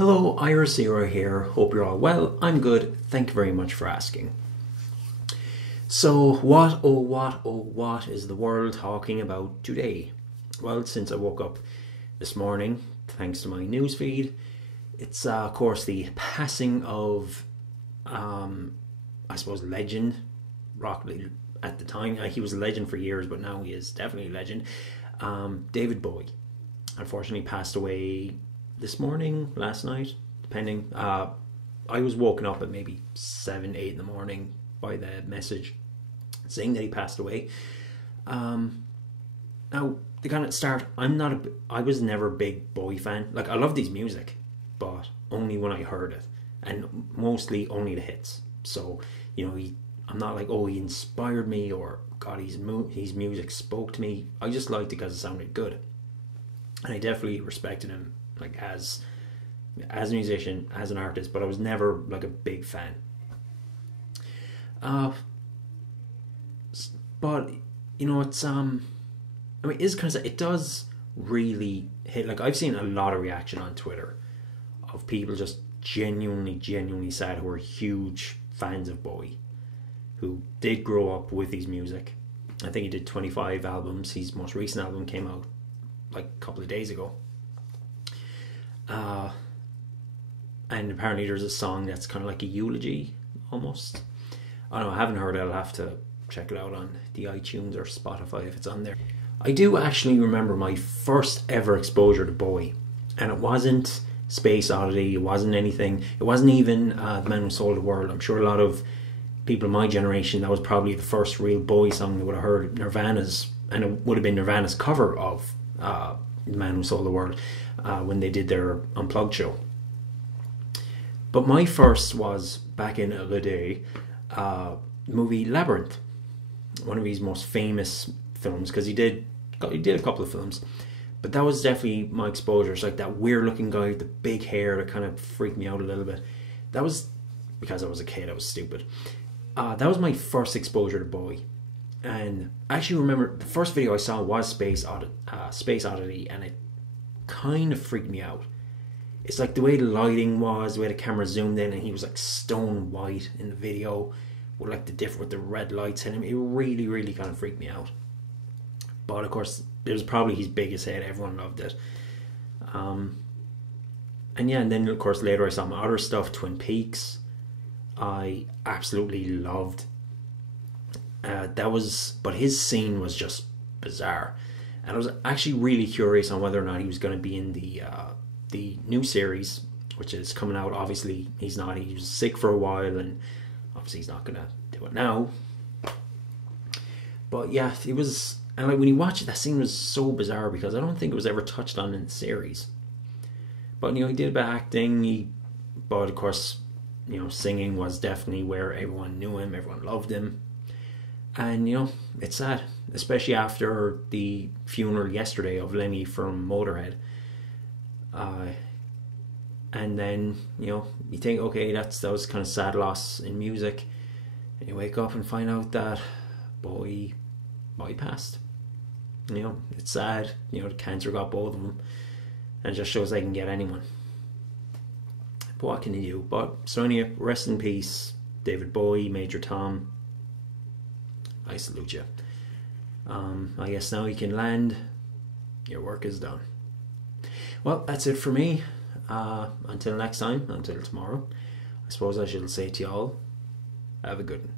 Hello, Iris Zero here. Hope you're all well. I'm good. Thank you very much for asking. So, what is the world talking about today? Well, since I woke up this morning, thanks to my newsfeed, it's of course the passing of, I suppose, legend, rock at the time. He was a legend for years, but now he is definitely a legend. David Bowie, unfortunately, passed away this morning, last night, depending. I was woken up at maybe 7, 8 in the morning by the message saying that he passed away. Now, to kind of start, I was never a big Bowie fan. Like, I love his music, but only when I heard it, and mostly only the hits. So, you know, I'm not like, oh, he inspired me, or God, his music spoke to me. I just liked it because it sounded good, and I definitely respected him, like as a musician, as an artist, but I was never like a big fan. But you know, it's I mean, it's kind of, it does really hit. Like, I've seen a lot of reaction on Twitter of people just genuinely sad, who are huge fans of Bowie, who did grow up with his music. I think he did 25 albums. His most recent album came out like a couple of days ago. And apparently there's a song that's kind of like a eulogy, almost. I don't know, I haven't heard it. I'll have to check it out on the iTunes or Spotify if it's on there. I do actually remember my first ever exposure to Bowie, and it wasn't Space Oddity, it wasn't anything, it wasn't even The Man Who Sold the World. I'm sure a lot of people in my generation, that was probably the first real Bowie song they would have heard. Nirvana's, and it would have been Nirvana's cover of The Man Who Sold the World when they did their Unplugged show. But my first was back in the day, movie Labyrinth, one of his most famous films, because he did a couple of films, but that was definitely my exposure. It's like that weird looking guy with the big hair that kind of freaked me out a little bit. That was because I was a kid, I was stupid. That was my first exposure to Bowie, and I actually remember the first video I saw was Space Oddity, and it kind of freaked me out. It's like the way the lighting was, the way the camera zoomed in, and he was like stone white in the video with like the red lights in him. It really kind of freaked me out. But of course, it was probably his biggest hit. Everyone loved it. And yeah, and then of course later I saw my other stuff, Twin Peaks. I absolutely loved. But his scene was just bizarre, and I was actually really curious on whether or not he was going to be in the new series, which is coming out. Obviously, he's not. He was sick for a while, and obviously he's not going to do it now. But yeah, it was, and like when you watch it, that scene was so bizarre because I don't think it was ever touched on in the series. But you know, he did a bit of acting. But of course, you know, singing was definitely where everyone knew him, everyone loved him. And you know, it's sad, especially after the funeral yesterday of Lemmy from Motorhead. And then, you know, you think, okay, that was kind of sad loss in music, and you wake up and find out that Bowie passed. You know, it's sad. You know, the cancer got both of them, and it just shows they can get anyone. But what can you do? But so anyway, rest in peace, David Bowie, Major Tom. I salute you. I guess now you can land. Your work is done. Well, that's it for me. Until next time, until tomorrow, I suppose I shall say to y'all, have a good one.